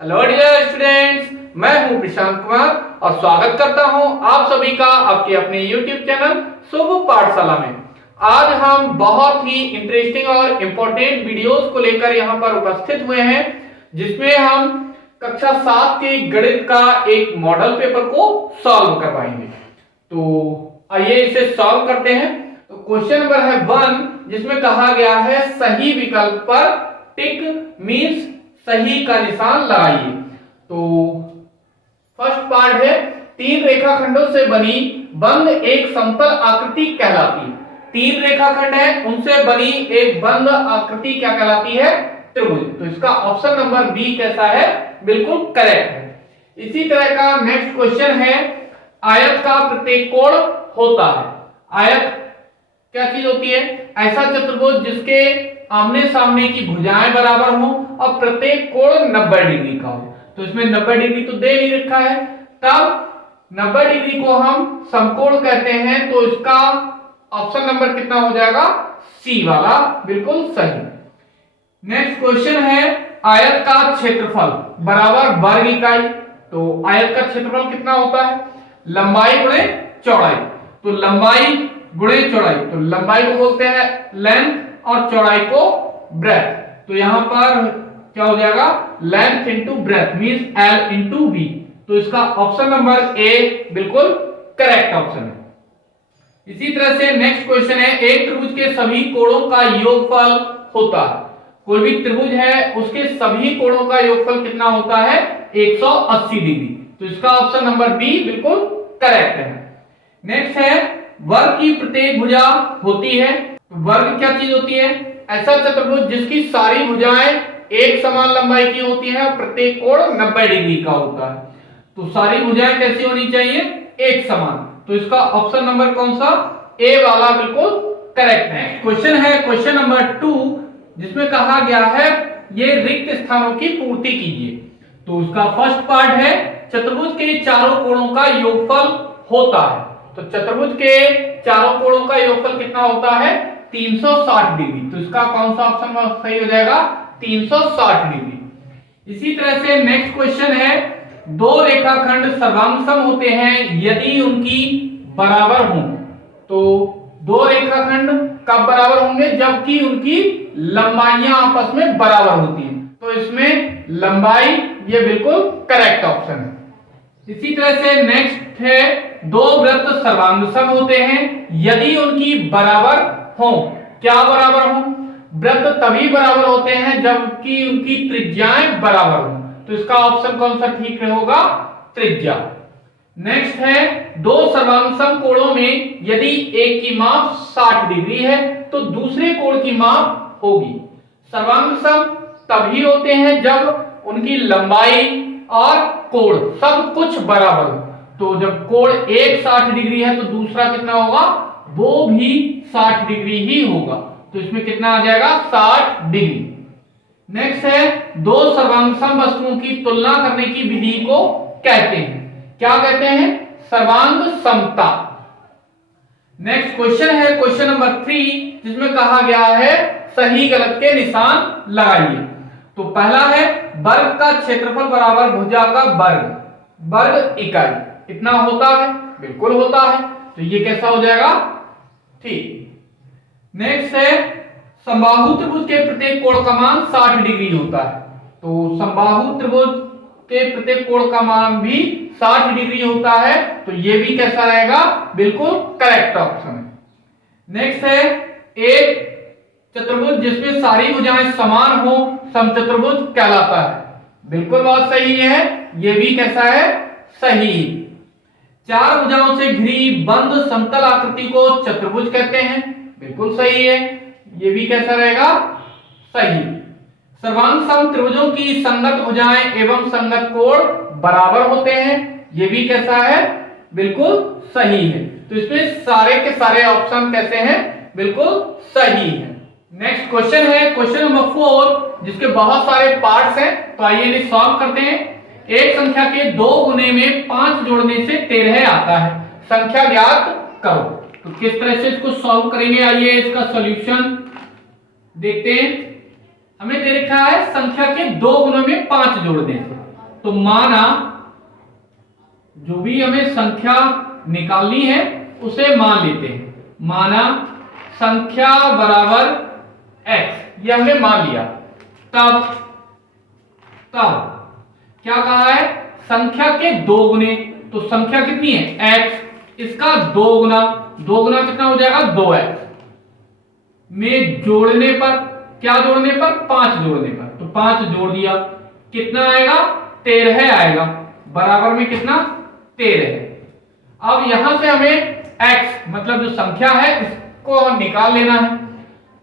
Hello dear students, मैं हूं प्रशांत कुमार और स्वागत करता हूं आप सभी का आपके अपने YouTube चैनल शुभ पाठशाला में। आज हम बहुत ही इंटरेस्टिंग और इम्पोर्टेंट वीडियोस को लेकर यहां पर उपस्थित हुए हैं, जिसमें हम कक्षा 7 के गणित का एक मॉडल पेपर को सॉल्व करवाएंगे। तो आइए इसे सॉल्व करते हैं। तो क्वेश्चन नंबर है 1, जिसमें कहा गया है सही विकल्प पर टिक मीन्स सही का निशान लगाइए। तो फर्स्ट पार्ट है, तीन रेखाखंडों से बनी बंद एक समतल आकृति कहलाती है। तीन रेखाखंड है, उनसे बनी एक बंद आकृति क्या कहलाती है? त्रिभुज। तो इसका ऑप्शन नंबर बी कैसा है? बिल्कुल करेक्ट है। इसी तरह का नेक्स्ट क्वेश्चन है, आयत का प्रत्येक कोण होता है। आयत क्या चीज होती है? ऐसा चतुर्भुज जिसके आमने सामने की भुजाएं बराबर हो और प्रत्येक कोण 90 डिग्री का हो। तो इसमें 90 डिग्री तो दे ही रखा है, तब 90 डिग्री को हम समकोण कहते हैं। तो इसका ऑप्शन नंबर कितना हो जाएगा? सी वाला, बिल्कुल सही। नेक्स्ट क्वेश्चन है, आयत का क्षेत्रफल बराबर वर्ग इकाई। तो आयत का क्षेत्रफल कितना होता है? लंबाई गुणे चौड़ाई। तो लंबाई गुणे चौड़ाई, तो लंबाई को बोलते हैं लेंथ और चौड़ाई को ब्रेथ। तो यहां पर क्या हो जाएगा? Length into breadth means L into V. तो इसका ऑप्शन नंबर ए बिल्कुल करेक्ट ऑप्शन है। इसी तरह से नेक्स्ट क्वेश्चन है, एक त्रिभुज के सभी कोणों का योगफल होता है। कोई भी त्रिभुज है, उसके सभी कोणों का योगफल कितना होता है? 180 डिग्री। तो इसका ऑप्शन नंबर बी बिल्कुल करेक्ट है। नेक्स्ट है, वर्ग की प्रत्येक भुजा होती है। वर्ग क्या चीज होती है? ऐसा चतुर्भुज जिसकी सारी भुजाएं एक समान लंबाई की होती है और प्रत्येक कोण 90 डिग्री का होता है। तो सारी भुजाएं कैसी होनी चाहिए? एक समान। तो इसका ऑप्शन नंबर कौन सा? ए वाला बिल्कुल करेक्ट है। क्वेश्चन है क्वेश्चन नंबर 2, जिसमें कहा गया है ये रिक्त स्थानों की पूर्ति कीजिए। तो उसका फर्स्ट पार्ट है, चतुर्भुज के चारों कोणों का योगफल होता है। तो चतुर्भुज के चारों कोणों का योगफल कितना होता है? 360 डिग्री। तो इसका कौन सा ऑप्शन सही हो जाएगा? 360 डिग्री। इसी तरह से नेक्स्ट क्वेश्चन है, दो रेखाखंड सर्वांगसम होते हैं यदि उनकी बराबर हो। तो दो रेखाखंड कब बराबर होंगे? जबकि उनकी लंबाइयां आपस में बराबर होती हैं। तो इसमें लंबाई ये बिल्कुल करेक्ट ऑप्शन है। इसी तरह से नेक्स्ट है, दो वृत्त सर्वांगसम होते हैं यदि उनकी बराबर हो। क्या बराबर हो? वृत्त तभी बराबर होते हैं जबकि उनकी त्रिज्याएं बराबर हो। तो इसका ऑप्शन कौन सा ठीक होगा? त्रिज्या। नेक्स्ट है, दो सर्वांगसम कोणों में यदि एक की माप 60 डिग्री है तो दूसरे कोण की माप होगी। सर्वांगसम तभी होते हैं जब उनकी लंबाई और कोण सब कुछ बराबर हो। तो जब कोण एक 60 डिग्री है तो दूसरा कितना होगा? वो भी 60 डिग्री ही होगा। तो इसमें कितना आ जाएगा? 60 डिग्री। नेक्स्ट है, दो सर्वांगसम वस्तुओं की तुलना करने की विधि को कहते हैं, क्या कहते हैं? सर्वांग समता। नेक्स्ट क्वेश्चन है क्वेश्चन नंबर 3, जिसमें कहा गया है सही गलत के निशान लगाइए। तो पहला है, वर्ग का क्षेत्रफल बराबर भुजा का वर्ग, वर्ग इकाई इतना होता है। बिल्कुल होता है। तो ये कैसा हो जाएगा? ठीक। नेक्स्ट है, समबाहु त्रिभुज के प्रत्येक कोण का मान 60 डिग्री होता है। तो समबाहु त्रिभुज के प्रत्येक कोण का मान भी 60 डिग्री होता है। तो ये भी कैसा रहेगा? बिल्कुल करेक्ट ऑप्शन है। नेक्स्ट है, एक चतुर्भुज जिसमें सारी भुजाएं समान हो समचतुर्भुज कहलाता है। बिल्कुल बात सही है। ये भी कैसा है? सही। चार भुजाओं से घिरी बंद समतल आकृति को चतुर्भुज कहते हैं। बिल्कुल सही है। ये भी कैसा रहेगा? सही। सर्वांगसम त्रिभुजों की संगत भुजाएं एवं संगत कोण बराबर होते हैं। ये भी कैसा है? बिल्कुल सही है। तो इसमें सारे के सारे ऑप्शन कैसे हैं? बिल्कुल सही है। नेक्स्ट क्वेश्चन है क्वेश्चन नंबर 4, जिसके बहुत सारे पार्ट्स हैं। तो आइए इन्हें सॉल्व करते हैं। एक संख्या के 2 गुने में 5 जोड़ने से 13 आता है, संख्या ज्ञात करो। तो किस तरह से इसको सॉल्व करेंगे? आइए इसका सॉल्यूशन देखते हैं। हमें दे रखा है संख्या के 2 गुणों में 5 जोड़ने से। तो माना जो भी हमें संख्या निकालनी है उसे मान लेते हैं, माना संख्या बराबर x, ये हमने मान लिया। तब क्या कहा है, संख्या के दो गुने, तो संख्या कितनी है x, इसका दो गुना कितना हो जाएगा 2x में जोड़ने पर, क्या जोड़ने पर, 5 जोड़ने पर, तो 5 जोड़ दिया, कितना आएगा 13 आएगा, बराबर में कितना 13 है। अब यहां से हमें x मतलब जो संख्या है इसको हम निकाल लेना है,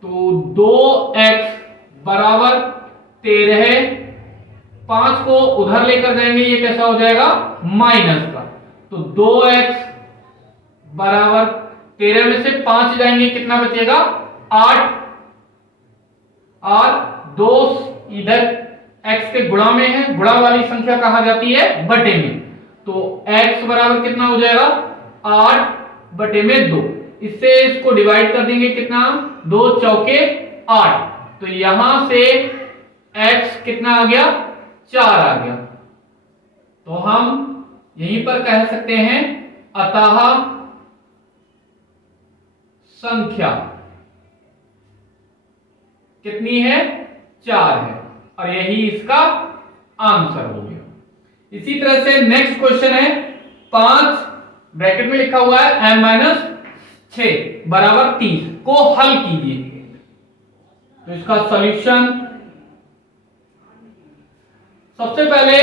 तो 2x बराबर 13, 5 को उधर लेकर जाएंगे, ये कैसा हो जाएगा माइनस का, तो 2x बराबर 13 में से 5 जाएंगे, कितना बचेगा 8, और 2 इधर x के गुणा में है, गुणा वाली संख्या कहा जाती है बटे में, तो x बराबर कितना हो जाएगा 8 बटे में 2, इससे इसको डिवाइड कर देंगे, कितना 2 चौके 8, तो यहां से x कितना आ गया 4 आ गया। तो हम यहीं पर कह सकते हैं अतः संख्या कितनी है 4 है, और यही इसका आंसर हो गया। इसी तरह से नेक्स्ट क्वेश्चन है 5 ब्रैकेट में लिखा हुआ है m-6 बराबर 30 को हल कीजिए। तो इसका सॉल्यूशन, सबसे पहले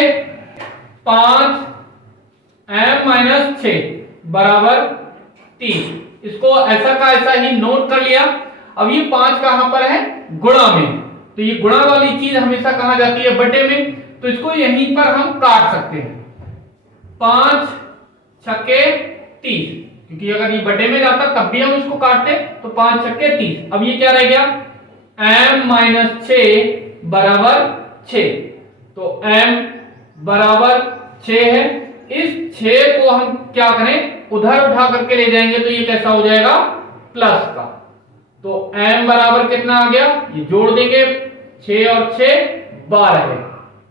5m-6 बराबर 30, इसको ऐसा का ऐसा ही नोट कर लिया। अब ये 5 कहां पर है गुणा में, तो ये गुणा वाली चीज हमेशा कहा जाती है बटे में, तो इसको यहीं पर हम काट सकते हैं, 5 छक्के 30, क्योंकि अगर ये बटे में जाता तब भी हम इसको काटते, तो 5 छक्के 30। अब ये क्या रह गया m-6 बराबर 6, तो m बराबर 6 है, इस 6 को हम क्या करें उधर उठा करके ले जाएंगे, तो ये कैसा हो जाएगा प्लस का, तो m बराबर कितना आ गया, ये जोड़ देंगे 6 और 6 12 है,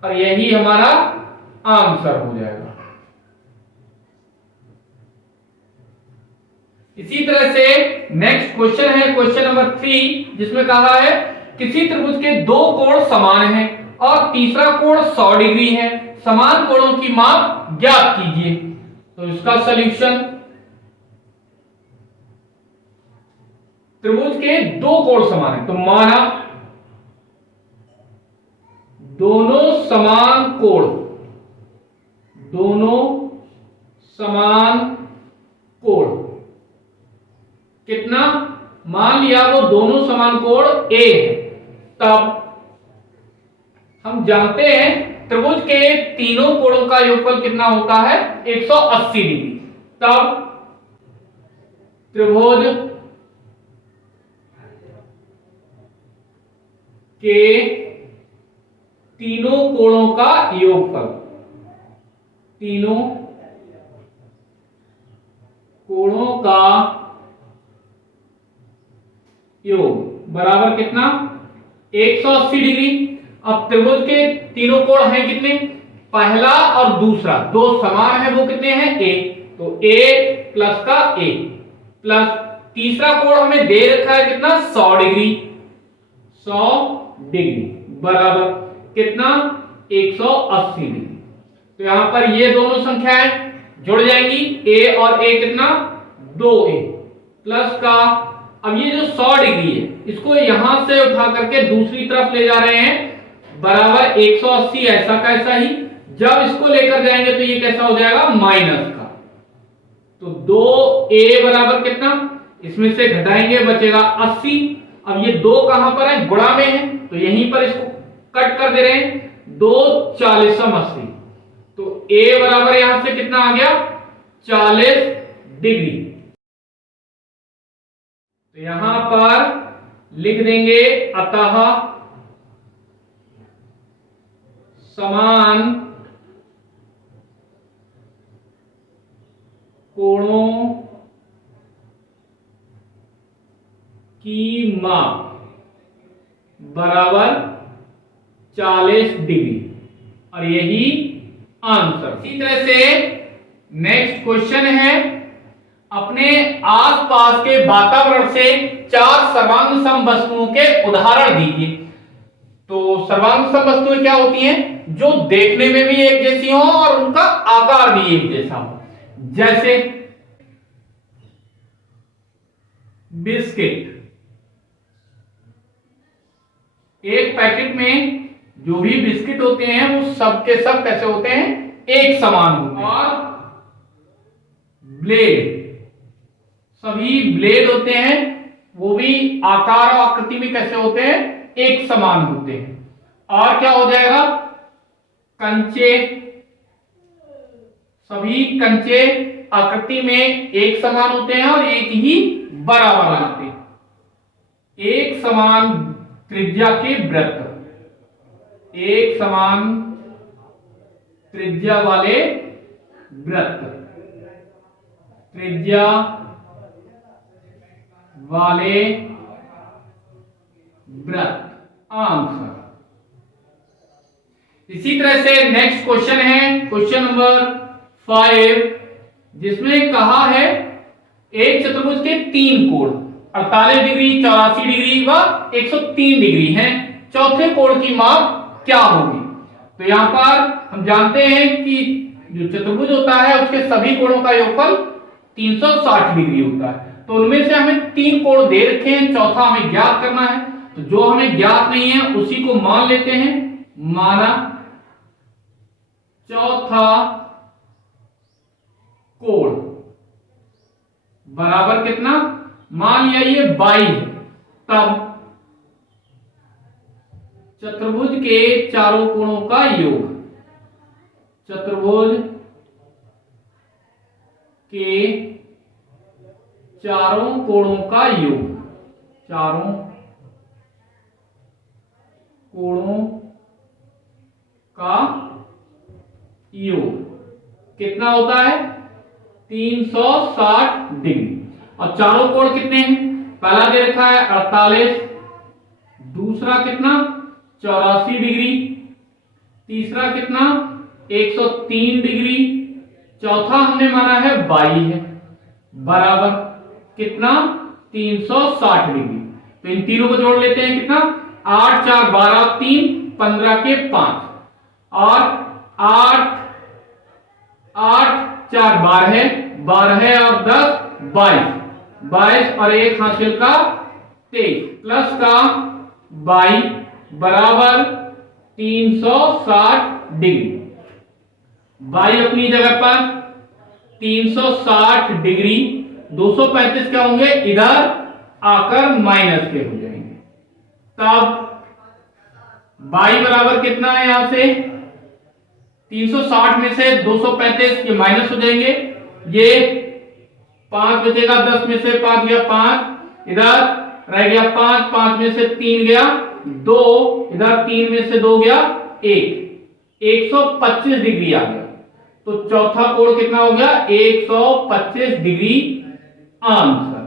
और यही हमारा आंसर हो जाएगा। इसी तरह से नेक्स्ट क्वेश्चन है क्वेश्चन नंबर 3, जिसमें कहा है किसी त्रिभुज के दो कोण समान हैं और तीसरा कोण 100 डिग्री है, समान कोणों की माप ज्ञात कीजिए। तो इसका सॉल्यूशन, त्रिभुज के दो कोण समान है, तो माना दोनों समान कोण कितना, मान लिया वो दोनों समान कोण A है, तब हम जानते हैं त्रिभुज के तीनों कोणों का योगफल कितना होता है 180 डिग्री, तब त्रिभुज के तीनों कोणों का योगफल, तीनों कोणों का योग बराबर कितना 180 डिग्री। अब त्रिभुज के तीनों कोण हैं कितने, पहला और दूसरा दो समान है, वो कितने हैं a, तो a प्लस का a प्लस तीसरा कोण हमें दे रखा है कितना 100 डिग्री, 100 डिग्री बराबर कितना 180 डिग्री। तो यहां पर ये दोनों संख्याएं जुड़ जाएंगी, a और a कितना 2a प्लस का, अब ये जो 100 डिग्री है इसको यहां से उठा करके दूसरी तरफ ले जा रहे हैं, बराबर 180 ऐसा कैसा ही, जब इसको लेकर जाएंगे तो ये कैसा हो जाएगा माइनस का, तो 2a बराबर कितना, इसमें से घटाएंगे बचेगा 80। अब ये दो कहां पर है गुणा में है, तो यहीं पर इसको कट कर दे रहे हैं, 2 40 80, तो a बराबर यहां से कितना आ गया 40 डिग्री। तो यहां पर लिख देंगे अतः समान कोणों की माप बराबर 40 डिग्री, और यही आंसर। इसी तरह से नेक्स्ट क्वेश्चन है, अपने आसपास के वातावरण से 4 सर्वांग सम वस्तुओं के उदाहरण दीजिए। तो सर्वांग सम वस्तुएं क्या होती हैं? जो देखने में भी एक जैसी हो और उनका आकार भी एक जैसा हो। जैसे बिस्किट, एक पैकेट में जो भी बिस्किट होते हैं वो सब के सब कैसे होते हैं? एक समान होते हैं। और ब्लेड, सभी ब्लेड होते हैं वो भी आकार और आकृति में कैसे होते हैं? एक समान होते हैं। और क्या हो जाएगा? कंचे, सभी कंचे आकृति में एक समान होते हैं और एक ही बराबर होते हैं। एक समान त्रिज्या के वृत्त, एक समान त्रिज्या वाले वृत्त, त्रिज्या वाले वृत्त, आंसर। इसी तरह से नेक्स्ट क्वेश्चन है क्वेश्चन नंबर 5, जिसमें कहा है एक चतुर्भुज के 3 कोण 48 डिग्री, 84 डिग्री व 103 डिग्री हैं। चौथे कोण की माप क्या होगी? तो यहां पर हम जानते हैं कि जो चतुर्भुज होता है उसके सभी कोणों का योगफल 360 डिग्री होता है। तो उनमें से हमें 3 कोण दे रखे हैं, चौथा हमें ज्ञात करना है। तो जो हमें ज्ञात नहीं है उसी को मान लेते हैं। माना चौथा कोण बराबर कितना? मान लिया ये 22। तब चतुर्भुज के चारों कोणों का योग, चतुर्भुज के चारों कोणों का योग, चारों कोणों का योग कितना होता है? 360 डिग्री। और चारों कोण कितने हैं? पहला दे रखा है 48, दूसरा कितना? 84 डिग्री, तीसरा कितना? 103 डिग्री, चौथा हमने माना है 22 है, बराबर कितना? 360 डिग्री। तो इन तीनों को जोड़ लेते हैं, कितना? 8 4 12 3 15 के 5 और 8 8 4 12 12 और 10 22 22 और 1 हासिल का 23 प्लस का 22 बराबर 360 डिग्री। 22 अपनी जगह पर, 360 डिग्री, 235 क्या होंगे? इधर आकर माइनस के हो जाएंगे। तब 22 बराबर कितना है? यहां से 360 में से 235 ये माइनस हो जाएंगे, ये 5 बचेगा, 10 में से 5 गया 5, इधर रह गया 5, 5 में से 3 गया 2, इधर 3 में से 2 गया 1, 125 डिग्री आ गया। तो चौथा कोण कितना हो गया? 125 डिग्री, आंसर।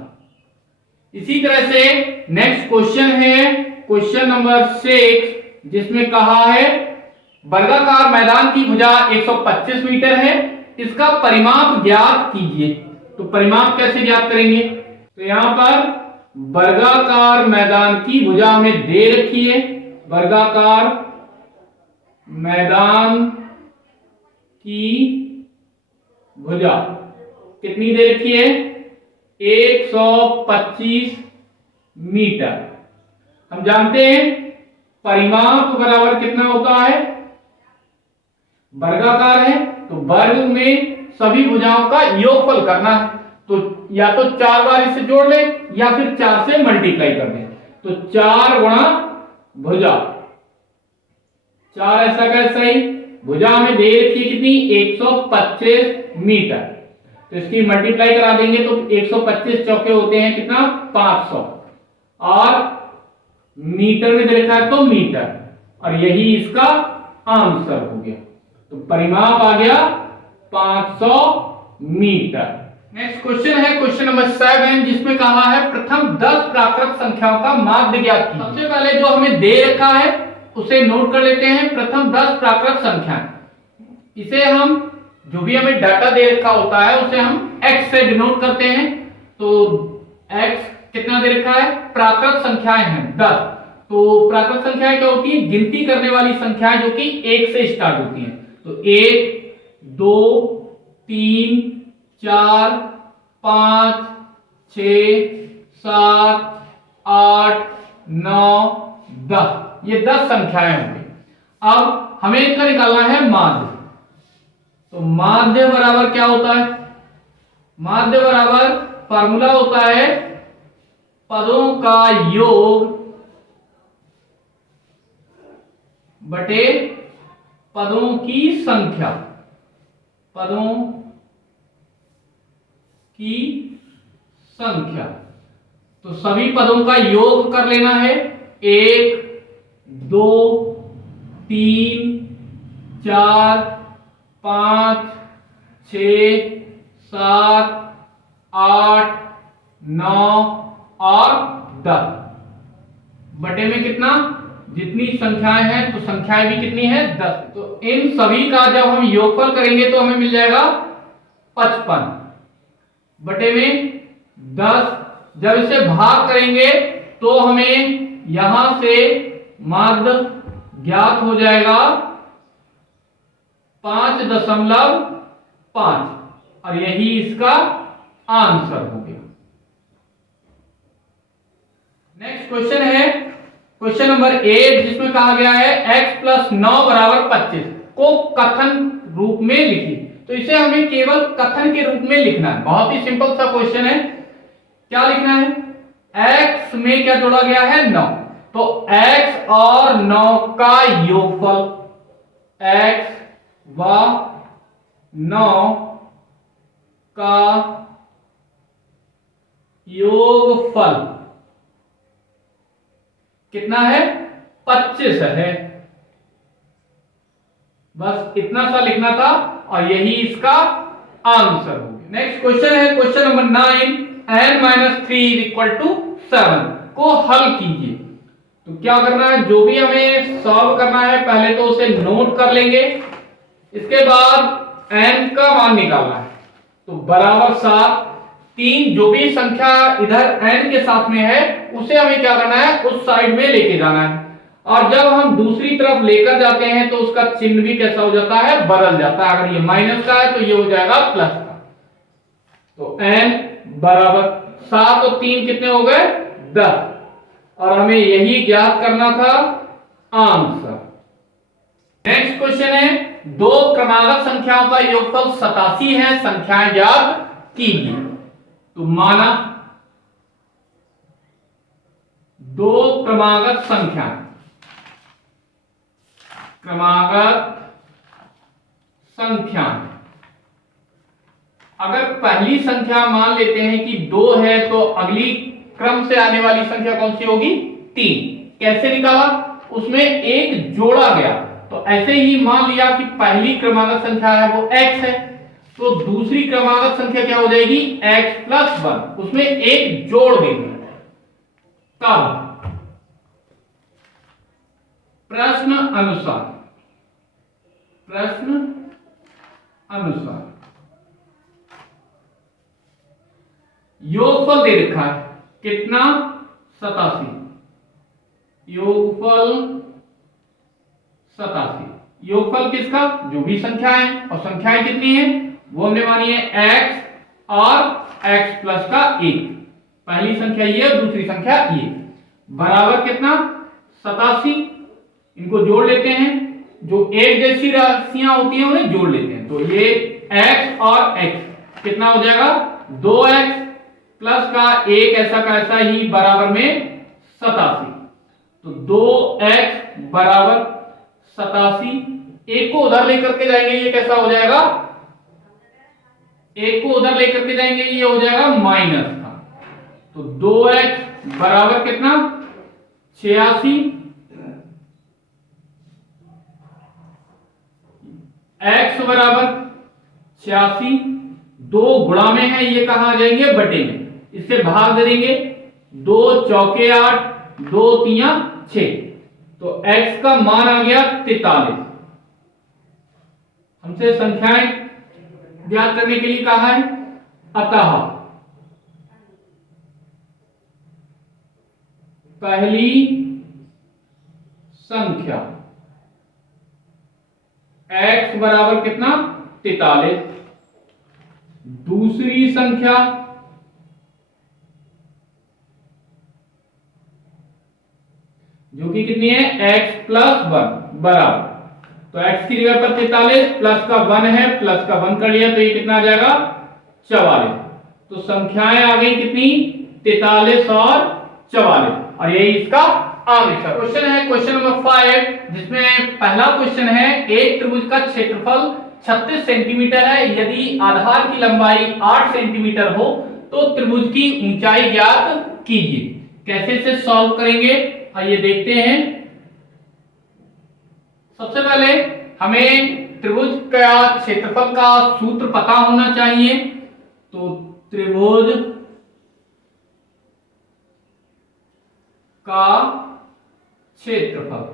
इसी तरह से नेक्स्ट क्वेश्चन है क्वेश्चन नंबर 6, जिसमें कहा है वर्गाकार मैदान की भुजा 125 मीटर है, इसका परिमाप ज्ञात कीजिए। तो परिमाप कैसे ज्ञात करेंगे? तो यहां पर वर्गाकार मैदान की भुजा हमें दे रखी है। वर्गाकार मैदान की भुजा कितनी दे रखी है? 125 मीटर। हम जानते हैं परिमाप बराबर कितना होता है? वर्गाकार है तो वर्ग में सभी भुजाओं का योगफल करना है। तो या तो 4 बार इसे जोड़ ले या फिर 4 से मल्टीप्लाई कर दे। तो 4 गुणा भुजा, 4 ऐसा कैसा ही भुजा हमें दे रखी है कितनी? 125 मीटर। तो इसकी मल्टीप्लाई करा देंगे तो 125 चौके होते हैं कितना? 500 और मीटर में दे रखा है तो मीटर, और यही इसका आंसर हो गया। तो परिमाप आ गया 500 मीटर। नेक्स्ट क्वेश्चन है क्वेश्चन नंबर 7, जिसमें कहा है प्रथम 10 प्राकृत संख्याओं का माध्य ज्ञात कीजिए। सबसे पहले जो हमें दे रखा है उसे नोट कर लेते हैं। प्रथम 10 प्राकृत संख्याएं, इसे हम जो भी हमें डाटा दे रखा होता है उसे हम x से डिनोट करते हैं। तो x कितना दे रखा है, प्राकृत संख्याएं हैं 10। तो प्राकृत संख्याएं क्या होती है, गिनती करने वाली संख्याएं जो कि 1 से स्टार्ट होती हैं। तो 1 2 3 4 5 6 7 8 9 10, ये 10 संख्याएं होंगी। अब हमें इनका निकालना है माध्य। तो माध्य बराबर क्या होता है, माध्य बराबर फार्मूला होता है पदों का योग बटे पदों की संख्या, पदों की संख्या। तो सभी पदों का योग कर लेना है, 1 2 3 4 5 6 7 8 9 और 10 बटे में कितना, जितनी संख्याएं हैं तो संख्याएं भी कितनी है 10। तो इन सभी का जब हम योगफल करेंगे तो हमें मिल जाएगा 55 बटे में 10। जब इसे भाग करेंगे तो हमें यहां से माध्य ज्ञात हो जाएगा 5.5 और यही इसका आंसर हो गया। नेक्स्ट क्वेश्चन है क्वेश्चन नंबर 8, जिसमें कहा गया है x + 9 = 25 को कथन रूप में लिखिए। तो इसे हमें केवल कथन के रूप में लिखना है। बहुत ही सिंपल सा क्वेश्चन है। क्या लिखना है, x में क्या जोड़ा गया है 9, तो x और 9 का योगफल, x व 9 का योगफल कितना है, 25 है। बस इतना सा लिखना था और यही इसका आंसर हो गया। नेक्स्ट क्वेश्चन है क्वेश्चन नंबर 9, n - 3 = 7 को हल कीजिए। तो क्या करना है, जो भी हमें सॉल्व करना है पहले तो उसे नोट कर लेंगे, इसके बाद n का मान निकालना है। तो बराबर 7, 3 जो भी संख्या इधर n के साथ में है उसे हमें क्या करना है, उस साइड में लेके जाना है। और जब हम दूसरी तरफ लेकर जाते हैं तो उसका चिन्ह भी कैसा हो जाता है, बदल जाता है। अगर ये माइनस का है तो ये हो जाएगा प्लस का। तो n बराबर 7 और 3 कितने हो गए, 10, और हमें यही ज्ञात करना था आंसर। नेक्स्ट क्वेश्चन है, दो क्रमागत संख्याओं का योगफल 87 है, संख्याएं ज्ञात कीजिए। तो माना दो क्रमागत संख्या, क्रमागत संख्या, अगर पहली संख्या मान लेते हैं कि 2 है तो अगली क्रम से आने वाली संख्या कौन सी होगी, 3। कैसे निकाला, उसमें एक जोड़ा गया। तो ऐसे ही मान लिया कि पहली क्रमागत संख्या है वो x है, तो दूसरी क्रमागत संख्या क्या हो जाएगी, x + 1, उसमें एक जोड़ देंगे। तब प्रश्न अनुसार योगफल दे रखा है कितना, 87, योगफल 87। योगफल किसका, जो भी संख्या है, और संख्याएं कितनी है वो हमने मानी है x और x + का 1। पहली संख्या ये और दूसरी संख्या ये, बराबर कितना 87। इनको जोड़ लेते हैं, जो एक जैसी राशियां होती हैं उन्हें जोड़ लेते हैं। तो ये x और x कितना हो जाएगा, 2x प्लस का 1 ऐसा का ऐसा ही बराबर में 87। तो 2x बराबर 87, एक को उधर लेकर के जाएंगे ये कैसा हो जाएगा, एक को उधर लेकर के जाएंगे ये हो जाएगा माइनस का। तो 2x बराबर कितना 86, x बराबर 86, 2 गुणा में है ये कहां आ जाएंगे, बटे में। इससे भाग दे देंगे, 2 चौके 8, 2 तिया 6, तो x का मान आ गया 43। हमसे संख्याएं ज्ञात करने के लिए कहा है। अतः पहली संख्या x बराबर कितना 43, दूसरी संख्या जो कि कितनी है x प्लस 1 बराबर, तो x की जगह पर 43 प्लस का 1 है, प्लस का 1 कर लिया तो ये कितना आ जाएगा 44। तो संख्याएं आ गई कितनी 43 और 44, और यही इसका आंसर। क्वेश्चन है क्वेश्चन नंबर 5, जिसमें पहला क्वेश्चन है एक त्रिभुज का क्षेत्रफल 36 सेंटीमीटर है, यदि आधार की लंबाई 8 सेंटीमीटर हो तो त्रिभुज की ऊंचाई ज्ञात कीजिए। कैसे इसे सॉल्व करेंगे आइए देखते हैं। सबसे पहले हमें त्रिभुज का क्षेत्रफल का सूत्र पता होना चाहिए। तो त्रिभुज का क्षेत्रफल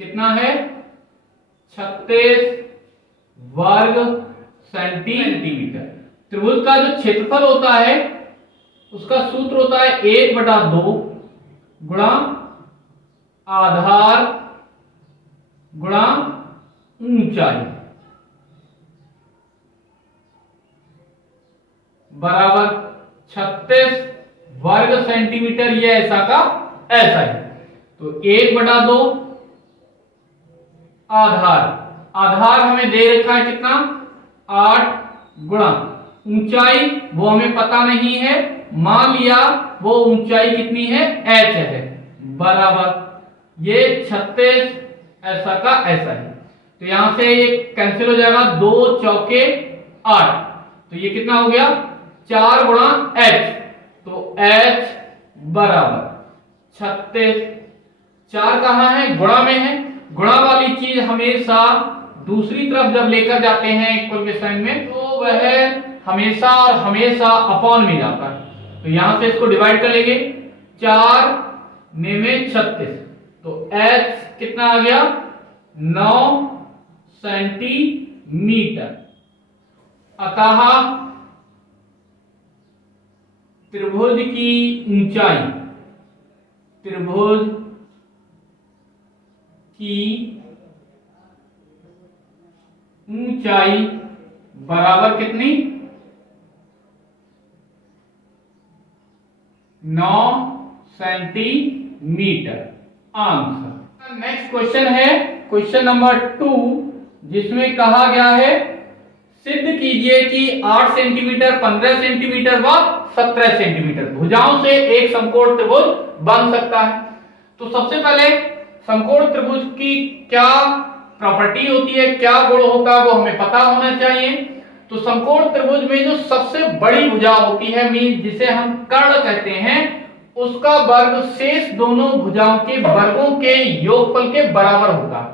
कितना है 36 वर्ग सेंटीमीटर। त्रिभुज का जो क्षेत्रफल होता है उसका सूत्र होता है 1/2 गुणा आधार गुणा ऊंचाई बराबर 36 वर्ग सेंटीमीटर, ये ऐसा का ऐसा है। तो 1/2 आधार हमें दे रखा है कितना 8 गुणा ऊंचाई वो हमें पता नहीं है, मान लिया वो ऊंचाई कितनी है h है, बराबर ये 36 ऐसा का ऐसा है। तो यहां से ये कैंसिल हो जाएगा, 2 चौके 8, तो ये कितना हो गया 4 गुणा h, तो h बराबर 36। 4 कहाँ है गुणा में है, गुणा वाली चीज हमेशा दूसरी तरफ जब लेकर जाते हैं इक्वल के साइन में तो वह हमेशा और हमेशा अपॉन में जाता है। तो यहां से इसको डिवाइड कर लेंगे, 4 में 36, तो h कितना आ गया 9 सेंटीमीटर। अतः त्रिभुज की ऊंचाई बराबर कितनी 9 सेंटीमीटर। आंसर। नेक्स्ट क्वेश्चन है क्वेश्चन नंबर 2, जिसमें कहा गया है सिद्ध कीजिए कि 8 सेंटीमीटर 15 सेंटीमीटर व 17 सेंटीमीटर भुजाओं से एक समकोण त्रिभुज बन सकता है। तो सबसे पहले समकोण त्रिभुज की क्या प्रॉपर्टी होती है, क्या गुण होता है, वो हमें पता होना चाहिए। तो समकोण त्रिभुज में जो सबसे बड़ी भुजा होती है मीन जिसे हम कर्ण कहते हैं, उसका वर्ग शेष दोनों भुजाओं के वर्गों के योगफल के बराबर होता है।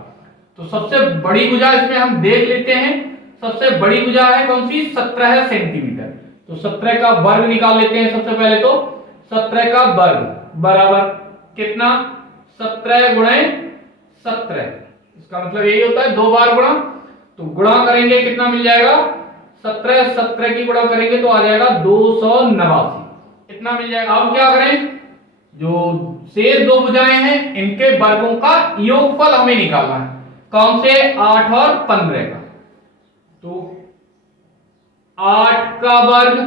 तो सबसे बड़ी भुजा इसमें हम देख लेते हैं। सबसे बड़ी भुजा है कौन सी 17 सेंटीमीटर। तो 17 का वर्ग निकाल लेते हैं। सबसे पहले तो 17 का वर्ग बराबर कितना 17 गुणे 17, इसका मतलब यही होता है 2 बार गुणा। तो गुणा करेंगे कितना मिल जाएगा 17 की गुणा करेंगे तो आ जाएगा 289, इतना मिल जाएगा। अब क्या करें, जो शेष 2 भुजाएं हैं इनके वर्गों का योगफल हमें निकालना है। कौन से 8 और 15 का। तो 8 का वर्ग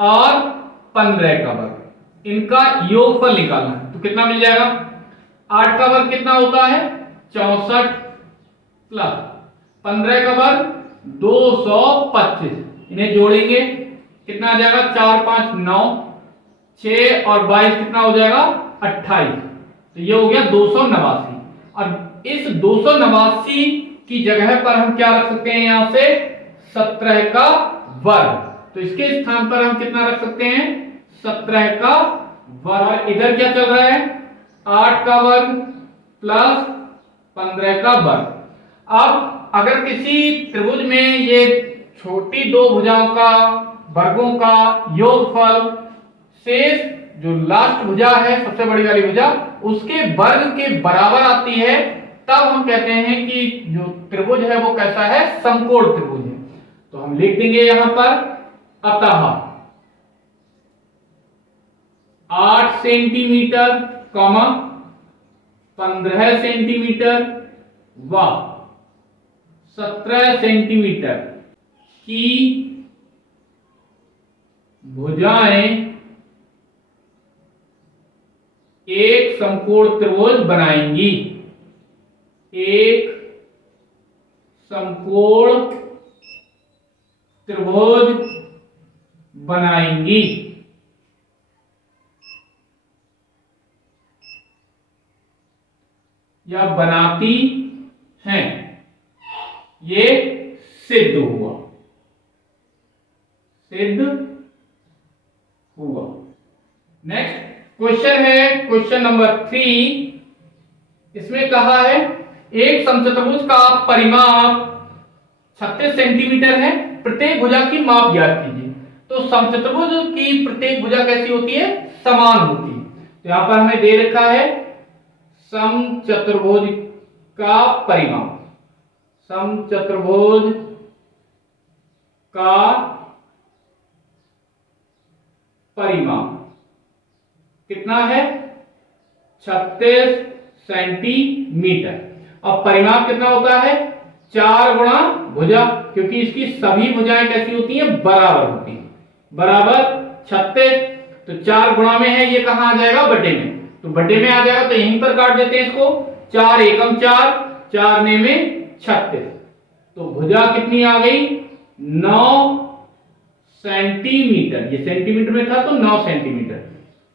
और 15 का वर्ग इनका योगफल निकालना है। तो कितना मिल जाएगा 8 का वर्ग कितना होता है 64 प्लस 15 का वर्ग 225, इन्हें जोड़ेंगे कितना आ जाएगा 4 5 9, 6 और 22 कितना हो जाएगा 28। तो ये हो गया 289। और इस 289 की जगह पर हम क्या रख सकते हैं, यहां से 17 का वर्ग। तो इसके स्थान पर हम कितना रख सकते हैं 17 का वर्ग। इधर क्या चल रहा है 8 का वर्ग प्लस 15 का वर्ग। अब अगर किसी त्रिभुज में ये छोटी 2 भुजाओं का वर्गों का योगफल शेष जो लास्ट भुजा है, सबसे बड़ी वाली भुजा, उसके वर्ग के बराबर आती है, तब हम कहते हैं कि जो त्रिभुज है वो कैसा है, समकोण त्रिभुज है। तो हम लिख देंगे यहां पर, अतः 8 सेंटीमीटर, 15 सेंटीमीटर व 17 सेंटीमीटर की भुजाएं एक समकोण त्रिभुज बनाएंगी। एक समकोण त्रिभुज बनाएंगी। या बनाती हैं, ये सिद्ध हुआ, सिद्ध हुआ। नेक्स्ट क्वेश्चन है क्वेश्चन नंबर 3। इसमें कहा है एक समचतुर्भुज का परिमाप 36 सेंटीमीटर है, प्रत्येक भुजा की माप ज्ञात कीजिए। तो समचतुर्भुज की प्रत्येक भुजा कैसी होती है, समान होती है। तो यहां पर हमें दे रखा है समचतुर्भुज का परिमाप, समचतुर्भुज का परिमाप कितना है, 36 सेंटीमीटर। अब परिमाप कितना होता है, 4 गुणा भुजा, क्योंकि इसकी सभी भुजाएं कैसी होती हैं, बराबर होती हैं, बराबर 36। तो 4 गुणा में है, ये कहां आ जाएगा, बटे में। तो बटे में आ जाएगा, तो यहीं पर काट देते हैं इसको, 4 एकम 4, 4 ने में 36। तो भुजा कितनी आ गई, 9 सेंटीमीटर। ये सेंटीमीटर में था तो 9 सेंटीमीटर।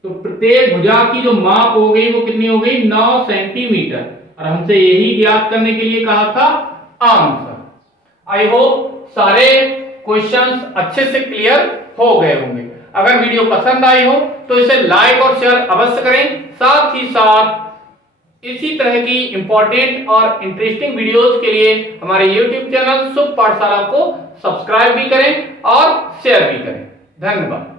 तो प्रत्येक भुजा की जो माप हो गई वो कितनी हो गई, 9 सेंटीमीटर। और हमसे यही ज्ञात करने के लिए कहा था आंसर। आई होप सारे क्वेश्चंस अच्छे से क्लियर हो गए होंगे। अगर वीडियो पसंद आई हो तो इसे लाइक और शेयर अवश्य करें। साथ ही साथ इसी तरह की इंपॉर्टेंट और इंटरेस्टिंग वीडियोस के लिए हमारे YouTube चैनल शुभ पाठशाला को सब्सक्राइब भी करें और शेयर भी करें। धन्यवाद।